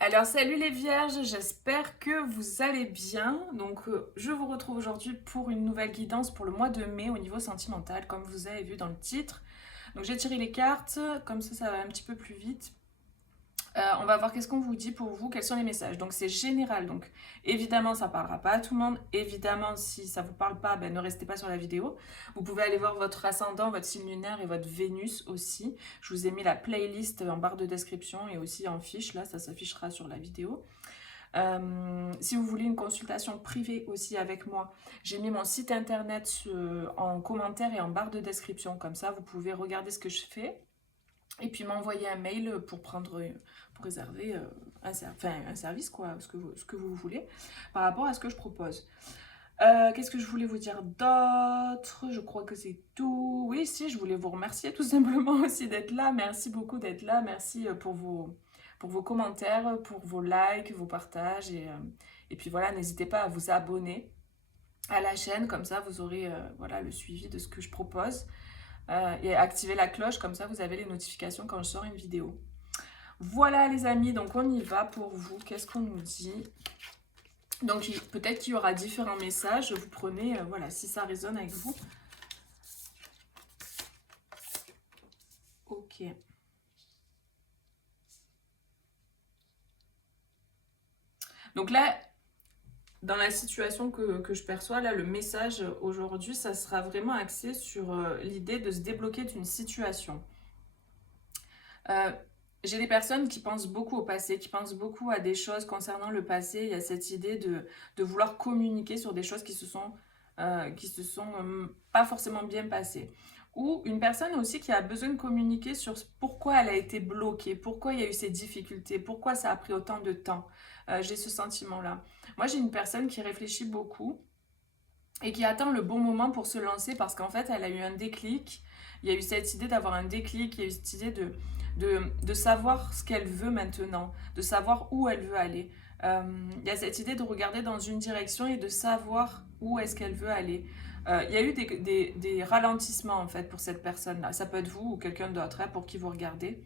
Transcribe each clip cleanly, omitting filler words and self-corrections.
Alors salut les vierges, j'espère que vous allez bien. Je vous retrouve aujourd'hui pour une nouvelle guidance pour le mois de mai au niveau sentimental, comme vous avez vu dans le titre. Donc j'ai tiré les cartes, comme ça va un petit peu plus vite. On va voir qu'est-ce qu'on vous dit pour vous, quels sont les messages. Donc c'est général, donc évidemment ça parlera pas à tout le monde. Évidemment si ça vous parle pas, ben, ne restez pas sur la vidéo. Vous pouvez aller voir votre ascendant, votre signe lunaire et votre Vénus aussi. Je vous ai mis la playlist en barre de description et aussi en fiche, là ça s'affichera sur la vidéo. Si vous voulez une consultation privée aussi avec moi, j'ai mis mon site internet en commentaire et en barre de description. Comme ça, vous pouvez regarder ce que je fais et puis m'envoyer un mail pour réserver un service, quoi, ce que vous voulez par rapport à ce que je propose. Qu'est-ce que je voulais vous dire d'autre? Je crois que c'est tout. Oui, si, je voulais vous remercier tout simplement aussi d'être là. Merci beaucoup d'être là. Merci pour vos commentaires, pour vos likes, vos partages. Et puis voilà, n'hésitez pas à vous abonner à la chaîne. Comme ça, vous aurez voilà, le suivi de ce que je propose. Et activer la cloche, comme ça, vous avez les notifications quand je sors une vidéo. Voilà les amis, donc on y va pour vous. Qu'est-ce qu'on nous dit? Donc peut-être qu'il y aura différents messages, vous prenez, voilà, si ça résonne avec vous. Ok. Donc là, dans la situation que je perçois, là, le message aujourd'hui, ça sera vraiment axé sur l'idée de se débloquer d'une situation. J'ai des personnes qui pensent beaucoup au passé, qui pensent beaucoup à des choses concernant le passé. Il y a cette idée de vouloir communiquer sur des choses qui se sont pas forcément bien passées. Ou une personne aussi qui a besoin de communiquer sur pourquoi elle a été bloquée, pourquoi il y a eu ces difficultés, pourquoi ça a pris autant de temps. J'ai ce sentiment-là. Moi, j'ai une personne qui réfléchit beaucoup et qui attend le bon moment pour se lancer parce qu'en fait, elle a eu un déclic. Il y a eu cette idée d'avoir un déclic, il y a eu cette idée de savoir ce qu'elle veut maintenant, de savoir où elle veut aller. Il y a cette idée de regarder dans une direction et de savoir où est-ce qu'elle veut aller. Il y a eu des ralentissements en fait pour cette personne-là. Ça peut être vous ou quelqu'un d'autre pour qui vous regardez.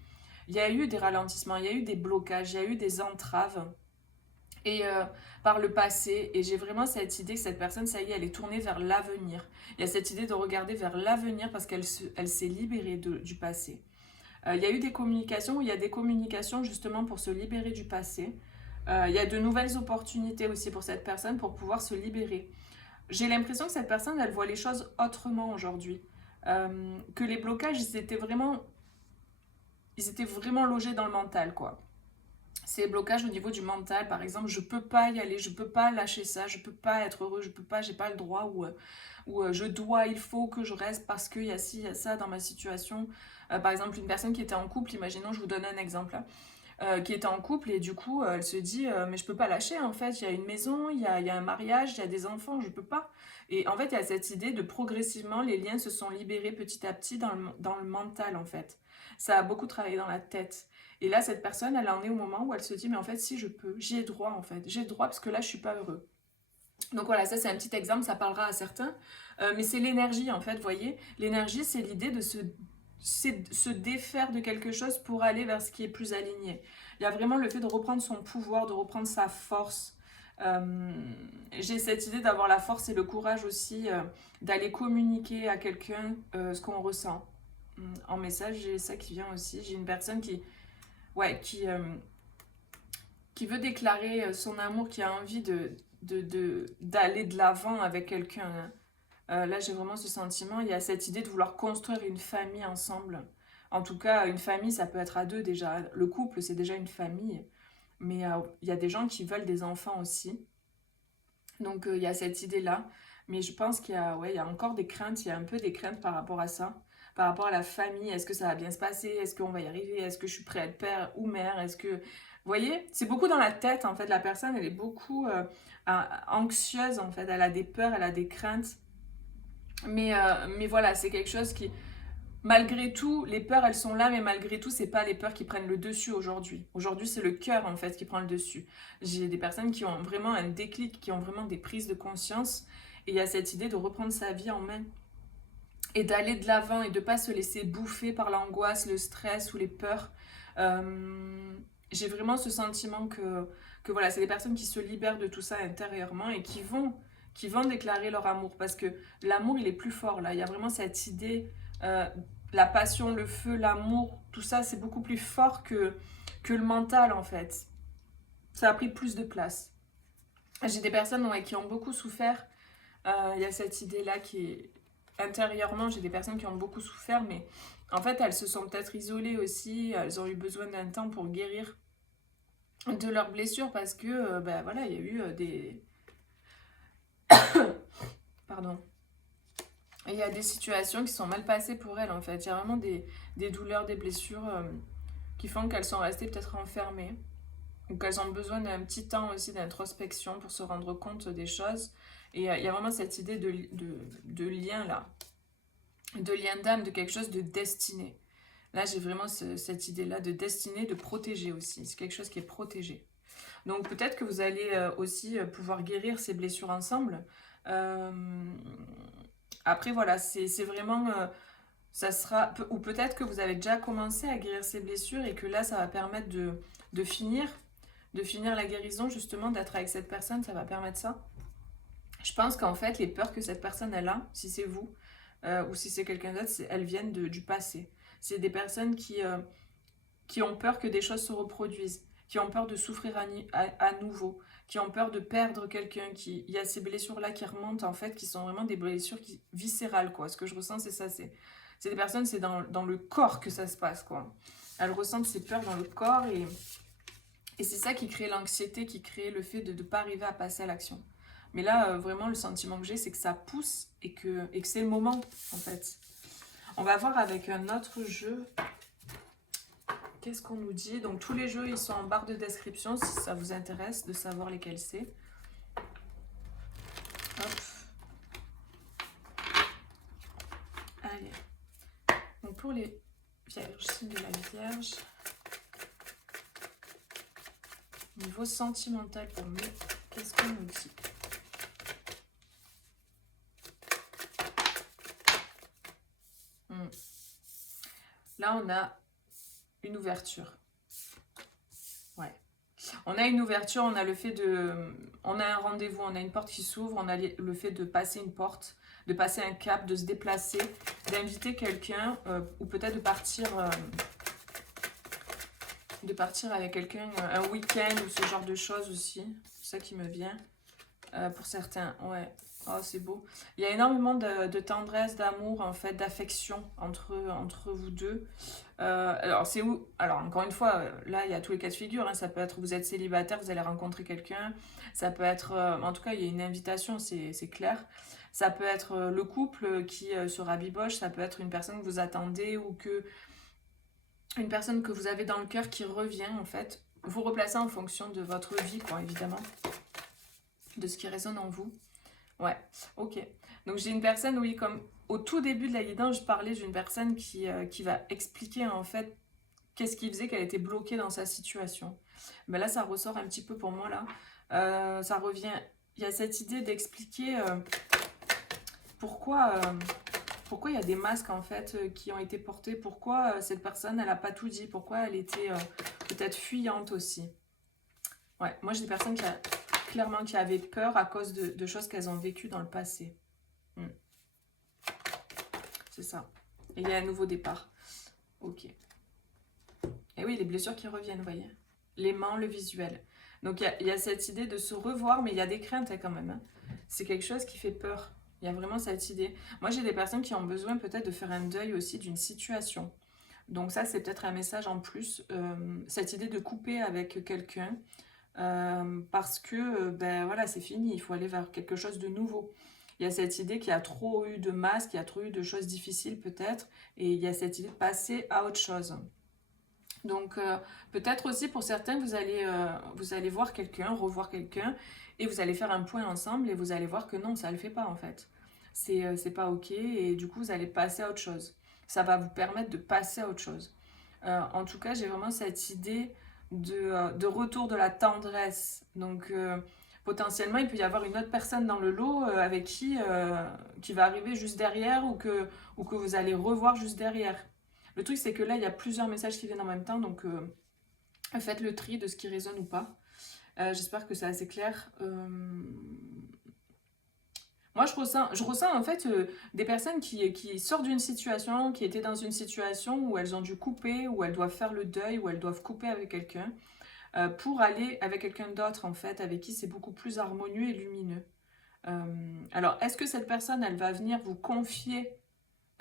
Il y a eu des ralentissements, il y a eu des blocages, il y a eu des entraves et par le passé. Et j'ai vraiment cette idée que cette personne, ça y est, elle est tournée vers l'avenir. Il y a cette idée de regarder vers l'avenir parce elle s'est libérée du passé. Il y a eu des communications, il y a des communications justement pour se libérer du passé. Il y a de nouvelles opportunités aussi pour cette personne pour pouvoir se libérer. J'ai l'impression que cette personne, elle voit les choses autrement aujourd'hui. Que les blocages, ils étaient vraiment logés dans le mental, quoi. Ces blocages au niveau du mental, par exemple, je peux pas y aller, je peux pas lâcher ça, je peux pas être heureux, je peux pas, j'ai pas le droit ou je dois, il faut que je reste parce qu'il y a ci, il y a ça dans ma situation. Par exemple, une personne qui était en couple, imaginons, je vous donne un exemple, hein, qui était en couple et du coup, elle se dit, mais je peux pas lâcher en fait, il y a une maison, il y a un mariage, il y a des enfants, je peux pas. Et en fait, il y a cette idée de progressivement, les liens se sont libérés petit à petit dans le mental en fait. Ça a beaucoup travaillé dans la tête. Et là, cette personne, elle en est au moment où elle se dit, mais en fait, si je peux, j'y ai droit en fait. J'ai le droit parce que là, je suis pas heureux. Donc voilà, ça c'est un petit exemple, ça parlera à certains. Mais c'est l'énergie en fait, vous voyez. L'énergie, c'est l'idée de se défaire de quelque chose pour aller vers ce qui est plus aligné. Il y a vraiment le fait de reprendre son pouvoir, de reprendre sa force. Euh, j'ai cette idée d'avoir la force et le courage aussi d'aller communiquer à quelqu'un ce qu'on ressent. En message, j'ai ça qui vient aussi. J'ai une personne ouais, qui veut déclarer son amour, qui a envie d'aller de l'avant avec quelqu'un. Là, j'ai vraiment ce sentiment. Il y a cette idée de vouloir construire une famille ensemble. En tout cas, une famille, ça peut être à deux déjà. Le couple, c'est déjà une famille. Mais il y a des gens qui veulent des enfants aussi. Donc, il y a cette idée-là. Mais je pense qu'il y a encore des craintes. Il y a un peu des craintes par rapport à ça. Par rapport à la famille. Est-ce que ça va bien se passer? Est-ce qu'on va y arriver? Est-ce que je suis prête à être père ou mère? Est-ce que... Vous voyez, c'est beaucoup dans la tête, en fait. La personne, elle est beaucoup anxieuse, en fait. Elle a des peurs, elle a des craintes. Mais voilà, c'est quelque chose qui, malgré tout, les peurs, elles sont là, mais malgré tout, c'est pas les peurs qui prennent le dessus aujourd'hui. Aujourd'hui, c'est le cœur, en fait, qui prend le dessus. J'ai des personnes qui ont vraiment un déclic, qui ont vraiment des prises de conscience, et il y a cette idée de reprendre sa vie en main, et d'aller de l'avant, et de pas se laisser bouffer par l'angoisse, le stress ou les peurs. Euh, j'ai vraiment ce sentiment que voilà, c'est des personnes qui se libèrent de tout ça intérieurement et qui vont déclarer leur amour. Parce que l'amour, il est plus fort là. Il y a vraiment cette idée, euh, la passion, le feu, l'amour, tout ça, c'est beaucoup plus fort que le mental en fait. Ça a pris plus de place. J'ai des personnes ouais, qui ont beaucoup souffert. Il y a cette idée-là qui est intérieurement, j'ai des personnes qui ont beaucoup souffert, mais en fait, elles se sont peut-être isolées aussi. Elles ont eu besoin d'un temps pour guérir de leurs blessures parce que, ben voilà, il y a eu des. Pardon. Il y a des situations qui sont mal passées pour elles en fait. Il y a vraiment des douleurs, des blessures qui font qu'elles sont restées peut-être enfermées ou qu'elles ont besoin d'un petit temps aussi d'introspection pour se rendre compte des choses. Et il y a vraiment cette idée de lien là, de lien d'âme, de quelque chose de destiné. Là, j'ai vraiment cette idée-là de destinée, de protéger aussi. C'est quelque chose qui est protégé. Donc peut-être que vous allez aussi pouvoir guérir ces blessures ensemble. Euh, Après, voilà, c'est vraiment... ça sera... Ou peut-être que vous avez déjà commencé à guérir ces blessures et que là, ça va permettre de finir, de finir la guérison, justement, d'être avec cette personne, ça va permettre ça. Je pense qu'en fait, les peurs que cette personne elle a, si c'est vous ou si c'est quelqu'un d'autre, elles viennent du passé. C'est des personnes qui ont peur que des choses se reproduisent, qui ont peur de souffrir à nouveau, qui ont peur de perdre quelqu'un. Il y a ces blessures-là qui remontent, en fait, qui sont vraiment des blessures viscérales, quoi. Ce que je ressens, c'est ça. C'est des personnes, c'est dans le corps que ça se passe, quoi. Elles ressentent ces peurs dans le corps et c'est ça qui crée l'anxiété, qui crée le fait de ne pas arriver à passer à l'action. Mais là, vraiment, le sentiment que j'ai, c'est que ça pousse et que c'est le moment, en fait. On va voir avec un autre jeu. Qu'est-ce qu'on nous dit? Donc, tous les jeux, ils sont en barre de description, si ça vous intéresse de savoir lesquels c'est. Hop. Allez. Donc, pour les vierges, signe de la Vierge. Niveau sentimental pour nous, qu'est-ce qu'on nous dit? Là, on a une ouverture. Ouais. On a une ouverture, on a le fait de... On a un rendez-vous, on a une porte qui s'ouvre, on a le fait de passer une porte, de passer un cap, de se déplacer, d'inviter quelqu'un ou peut-être de partir avec quelqu'un un week-end ou ce genre de choses aussi. C'est ça qui me vient pour certains. Ouais. Oh, c'est beau. Il y a énormément de tendresse, d'amour, en fait, d'affection entre vous deux. Alors, c'est où? Alors, encore une fois, là, il y a tous les cas de figure. Hein. Ça peut être, vous êtes célibataire, vous allez rencontrer quelqu'un. Ça peut être, en tout cas, il y a une invitation, c'est clair. Ça peut être le couple qui se rabiboche. Ça peut être une personne que vous attendez ou une personne que vous avez dans le cœur qui revient, en fait. Vous replacez en fonction de votre vie, quoi, évidemment. De ce qui résonne en vous. Ouais, ok. Donc j'ai une personne, oui, comme au tout début de la guidance, je parlais d'une personne qui va expliquer en fait qu'est-ce qui faisait qu'elle était bloquée dans sa situation. Mais là, ça ressort un petit peu pour moi, là. Ça revient, il y a cette idée d'expliquer pourquoi il y a des masques en fait qui ont été portés, pourquoi cette personne, elle n'a pas tout dit, pourquoi elle était peut-être fuyante aussi. Ouais, moi j'ai des personnes clairement qui avaient peur à cause de choses qu'elles ont vécues dans le passé. C'est ça. Et il y a un nouveau départ. Ok. Et oui, les blessures qui reviennent, vous voyez. L'aimant, le visuel. Donc il y a cette idée de se revoir, mais il y a des craintes quand même. Hein. C'est quelque chose qui fait peur. Il y a vraiment cette idée. Moi, j'ai des personnes qui ont besoin peut-être de faire un deuil aussi d'une situation. Donc ça, c'est peut-être un message en plus. Cette idée de couper avec quelqu'un. Parce que ben voilà, c'est fini, il faut aller vers quelque chose de nouveau. Il y a cette idée qu'il y a trop eu de masques, il y a trop eu de choses difficiles peut-être, et il y a cette idée de passer à autre chose. Donc peut-être aussi pour certains, vous allez voir quelqu'un, revoir quelqu'un, et vous allez faire un point ensemble, et vous allez voir que non, ça ne le fait pas en fait. C'est pas ok, et du coup vous allez passer à autre chose. Ça va vous permettre de passer à autre chose. En tout cas, j'ai vraiment cette idée de retour de la tendresse. Donc, potentiellement, il peut y avoir une autre personne dans le lot avec qui va arriver juste derrière ou que vous allez revoir juste derrière. Le truc, c'est que là, il y a plusieurs messages qui viennent en même temps. Donc, Faites le tri de ce qui résonne ou pas. J'espère que c'est assez clair. Moi, je ressens en fait des personnes qui sortent d'une situation, qui étaient dans une situation où elles ont dû couper, où elles doivent faire le deuil, où elles doivent couper avec quelqu'un, pour aller avec quelqu'un d'autre, en fait, avec qui c'est beaucoup plus harmonieux et lumineux. Alors, est-ce que cette personne, elle va venir vous confier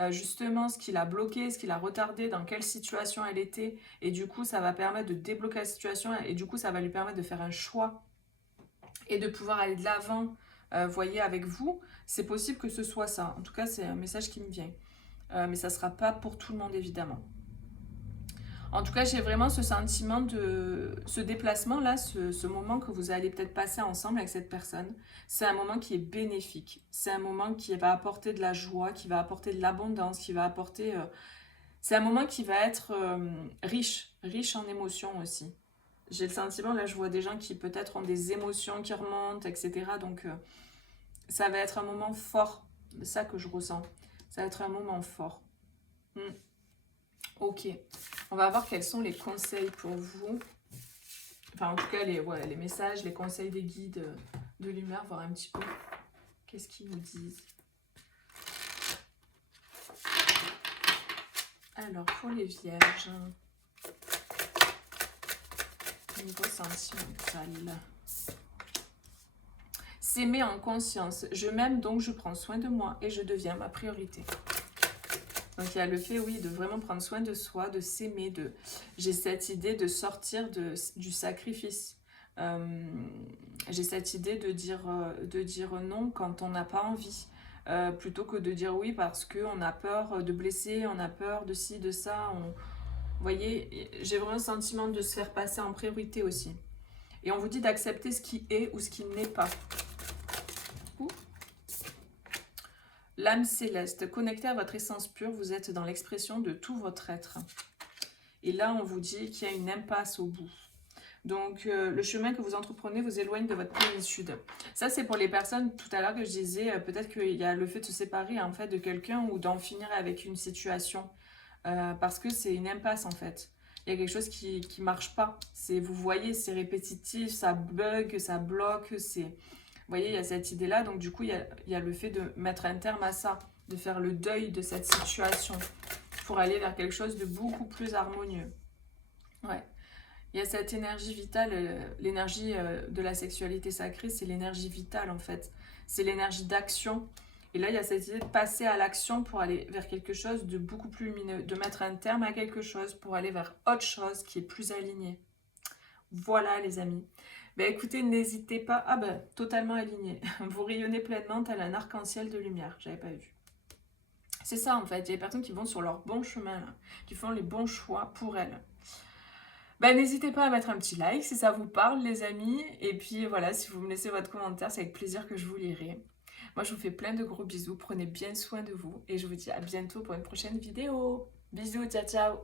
justement ce qui l'a bloqué, ce qui l'a retardé, dans quelle situation elle était, et du coup, ça va permettre de débloquer la situation, et du coup, ça va lui permettre de faire un choix et de pouvoir aller de l'avant, voyez, avec vous. C'est possible que ce soit ça. En tout cas, c'est un message qui me vient. Mais ça ne sera pas pour tout le monde, évidemment. En tout cas, j'ai vraiment ce sentiment de ce déplacement-là, ce moment que vous allez peut-être passer ensemble avec cette personne. C'est un moment qui est bénéfique. C'est un moment qui va apporter de la joie, qui va apporter de l'abondance, qui va apporter... c'est un moment qui va être riche en émotions aussi. J'ai le sentiment, là, je vois des gens qui peut-être ont des émotions qui remontent, etc. Donc, ça va être un moment fort. C'est ça que je ressens. Ça va être un moment fort. Ok. On va voir quels sont les conseils pour vous. Enfin, en tout cas, les messages, les conseils des guides de lumière, voir un petit peu qu'est-ce qu'ils vous disent. Alors, pour les vierges, niveau sentimental. S'aimer en conscience. Je m'aime, donc je prends soin de moi et je deviens ma priorité. Donc il y a le fait, oui, de vraiment prendre soin de soi, de s'aimer. J'ai cette idée de sortir du sacrifice. J'ai cette idée de dire non quand on n'a pas envie. Plutôt que de dire oui parce qu'on a peur de blesser, on a peur de ci, de ça. Vous voyez, j'ai vraiment le sentiment de se faire passer en priorité aussi. Et on vous dit d'accepter ce qui est ou ce qui n'est pas. L'âme céleste, connectée à votre essence pure, vous êtes dans l'expression de tout votre être. Et là, on vous dit qu'il y a une impasse au bout. Donc, le chemin que vous entreprenez vous éloigne de votre plénitude. Ça, c'est pour les personnes, tout à l'heure que je disais, peut-être qu'il y a le fait de se séparer en fait de quelqu'un ou d'en finir avec une situation. Parce que c'est une impasse en fait. Il y a quelque chose qui ne marche pas. Vous voyez, c'est répétitif, ça bug, ça bloque, c'est... Vous voyez, il y a cette idée-là. Donc, du coup, il y a le fait de mettre un terme à ça, de faire le deuil de cette situation pour aller vers quelque chose de beaucoup plus harmonieux. Ouais. Il y a cette énergie vitale, l'énergie de la sexualité sacrée, c'est l'énergie vitale en fait. C'est l'énergie d'action. Et là, il y a cette idée de passer à l'action pour aller vers quelque chose de beaucoup plus lumineux, de mettre un terme à quelque chose pour aller vers autre chose qui est plus aligné. Voilà les amis. Ben écoutez, n'hésitez pas. Ah ben, totalement aligné. Vous rayonnez pleinement, tel un arc-en-ciel de lumière. J'avais pas vu. C'est ça en fait. Il y a des personnes qui vont sur leur bon chemin, là, qui font les bons choix pour elles. Ben, n'hésitez pas à mettre un petit like si ça vous parle, les amis. Et puis voilà, si vous me laissez votre commentaire, c'est avec plaisir que je vous lirai. Moi, je vous fais plein de gros bisous. Prenez bien soin de vous. Et je vous dis à bientôt pour une prochaine vidéo. Bisous, ciao, ciao.